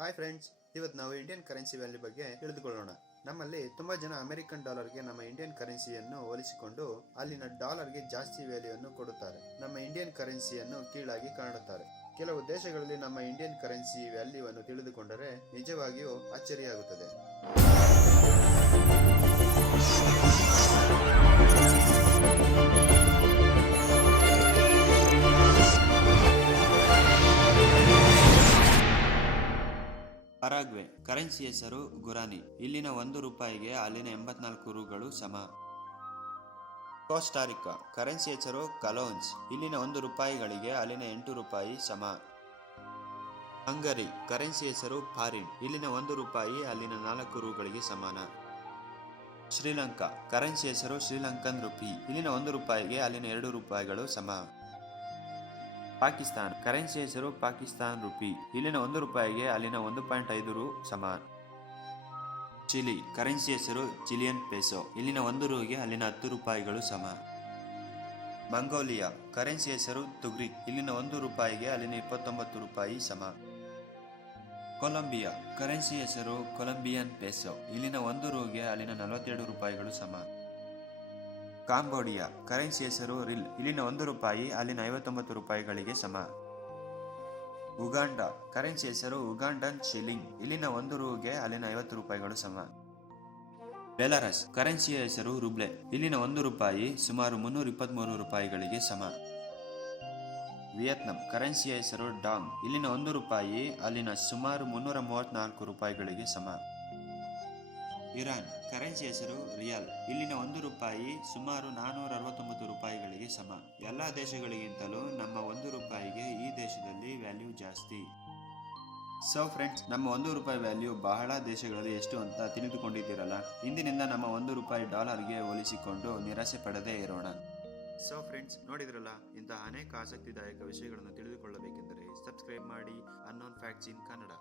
Hi friends, ಇವತ್ತು ನಾವು Indian currency value ಬಗ್ಗೆ ತಿಳಿದುಕೊಳ್ಳೋಣ. ನಮ್ಮಲ್ಲಿ ತುಂಬಾ ಜನ ಅಮೆರಿಕನ್ ಡಾಲರ್ಗೆ ನಮ್ಮ ಇಂಡಿಯನ್ ಕರೆನ್ಸಿಯನ್ನು ಹೋಲಿಸಿಕೊಂಡು ಅಲ್ಲಿನ ಡಾಲರ್ಗೆ ಜಾಸ್ತಿ ವ್ಯಾಲ್ಯೂವನ್ನು ಕೊಡುತ್ತಾರೆ. ನಮ್ಮ ಇಂಡಿಯನ್ ಕರೆನ್ಸಿಯನ್ನು ಕೀಳಾಗಿ ಕಾಣುತ್ತಾರೆ. ಕೆಲವು ದೇಶಗಳಲ್ಲಿ ನಮ್ಮ ಇಂಡಿಯನ್ ಕರೆನ್ಸಿ ವ್ಯಾಲ್ಯೂವನ್ನು ತಿಳಿದುಕೊಂಡರೆ ನಿಜವಾಗಿಯೂ ಅಚ್ಚರಿಯಾಗುತ್ತದೆ. ಪರಾಗ್ವೆ ಕರೆನ್ಸಿ ಹೆಸರು ಗುರಾನಿ. ಇಲ್ಲಿನ 1 ರೂಪಾಯಿಗೆ ಅಲ್ಲಿನ 84 ರೂಗಳು ಸಮ. ಕೋಸ್ಟಾರಿಕಾ ಕರೆನ್ಸಿ ಹೆಸರು ಕಲೋನ್ಸ್. ಇಲ್ಲಿನ 1 ರೂಪಾಯಿಗಳಿಗೆ ಅಲ್ಲಿನ 8 ರೂಪಾಯಿ ಸಮ. ಹಂಗರಿ ಕರೆನ್ಸಿ ಹೆಸರು ಫಾರಿನ್. ಇಲ್ಲಿನ 1 ರೂಪಾಯಿ ಅಲ್ಲಿನ 4 ರೂಗಳಿಗೆ ಸಮಾನ. ಶ್ರೀಲಂಕಾ ಕರೆನ್ಸಿ ಹೆಸರು ಶ್ರೀಲಂಕನ್ ರುಪಿ. ಇಲ್ಲಿನ 1 ರೂಪಾಯಿಗೆ ಅಲ್ಲಿನ 2 ರೂಪಾಯಿಗಳು ಸಮ. ಪಾಕಿಸ್ತಾನ್ ಕರೆನ್ಸಿ ಹೆಸರು ಪಾಕಿಸ್ತಾನ್ ರುಪಿ. ಇಲ್ಲಿನ 1 ರೂಪಾಯಿಗೆ ಅಲ್ಲಿನ 1.5 ರು ಸಮ. ಚಿಲಿ ಕರೆನ್ಸಿ ಹೆಸರು ಚಿಲಿಯನ್ ಪೆಸೋ. ಇಲ್ಲಿನ 1 ರೂಗೆ ಅಲ್ಲಿನ 10 ರೂಪಾಯಿಗಳು ಸಮ. ಮಂಗೋಲಿಯಾ ಕರೆನ್ಸಿ ಹೆಸರು ತುಗ್ರಿಕ್. ಇಲ್ಲಿನ 1 ರೂಪಾಯಿಗೆ ಅಲ್ಲಿನ 29 ರೂಪಾಯಿ ಸಮ. ಕೊಲಂಬಿಯಾ ಕರೆನ್ಸಿ ಹೆಸರು ಕೊಲಂಬಿಯನ್ ಪೆಸೋ. ಇಲ್ಲಿನ 1 ರೂಗೆ ಅಲ್ಲಿನ 42 ರೂಪಾಯಿಗಳು ಸಮ. ಕಾಂಬೋಡಿಯಾ ಕರೆನ್ಸಿ ಹೆಸರು ರಿಲ್. ಇಲ್ಲಿನ 1 ರೂಪಾಯಿ ಅಲ್ಲಿನ 59 ರೂಪಾಯಿಗಳಿಗೆ ಸಮ. ಉಗಾಂಡಾ ಕರೆನ್ಸಿ ಹೆಸರು ಉಗಾಂಡನ್ ಶಿಲಿಂಗ್. ಇಲ್ಲಿನ 1 ರೂಗೆ ಅಲ್ಲಿನ 50 ರೂಪಾಯಿಗಳು ಸಮ. ಬೆಲಾರಸ್ ಕರೆನ್ಸಿಯ ಹೆಸರು ರೂಬ್ಲೆ. ಇಲ್ಲಿನ 1 ರೂಪಾಯಿ ಸುಮಾರು 323 ರೂಪಾಯಿಗಳಿಗೆ ಸಮ. ವಿಯತ್ನಾಂ ಕರೆನ್ಸಿಯ ಹೆಸರು ಡಾಂಗ್. ಇಲ್ಲಿನ 1 ರೂಪಾಯಿ ಅಲ್ಲಿನ ಸುಮಾರು 334 ರೂಪಾಯಿಗಳಿಗೆ ಸಮ. ಇರಾನ್ ಕರೆನ್ಸಿ ಹೆಸರು ರಿಯಾಲ್. ಇಲ್ಲಿನ 1 ರೂಪಾಯಿ ಸುಮಾರು 469 ರೂಪಾಯಿಗಳಿಗೆ ಸಮ. ಎಲ್ಲ ದೇಶಗಳಿಗಿಂತಲೂ ನಮ್ಮ 1 ರೂಪಾಯಿಗೆ ಈ ದೇಶದಲ್ಲಿ ವ್ಯಾಲ್ಯೂ ಜಾಸ್ತಿ. ಸೊ ಫ್ರೆಂಡ್ಸ್, ನಮ್ಮ 1 ರೂಪಾಯಿ ವ್ಯಾಲ್ಯೂ ಬಹಳ ದೇಶಗಳಲ್ಲಿ ಎಷ್ಟು ಅಂತ ತಿಳಿದುಕೊಂಡಿದ್ದೀರಲ್ಲ. ಇಂದಿನಿಂದ ನಮ್ಮ 1 ರೂಪಾಯಿ ಡಾಲರ್ಗೆ ಹೋಲಿಸಿಕೊಂಡು ನಿರಾಸೆ ಪಡದೇ ಇರೋಣ. ಸೊ ಫ್ರೆಂಡ್ಸ್, ನೋಡಿದ್ರಲ್ಲ, ಇಂತಹ ಅನೇಕ ಆಸಕ್ತಿದಾಯಕ ವಿಷಯಗಳನ್ನು ತಿಳಿದುಕೊಳ್ಳಬೇಕೆಂದರೆ ಸಬ್ಸ್ಕ್ರೈಬ್ ಮಾಡಿ ಅನ್ನೋನ್ ಫ್ಯಾಕ್ಟ್ಸ್ ಇನ್ ಕನ್ನಡ.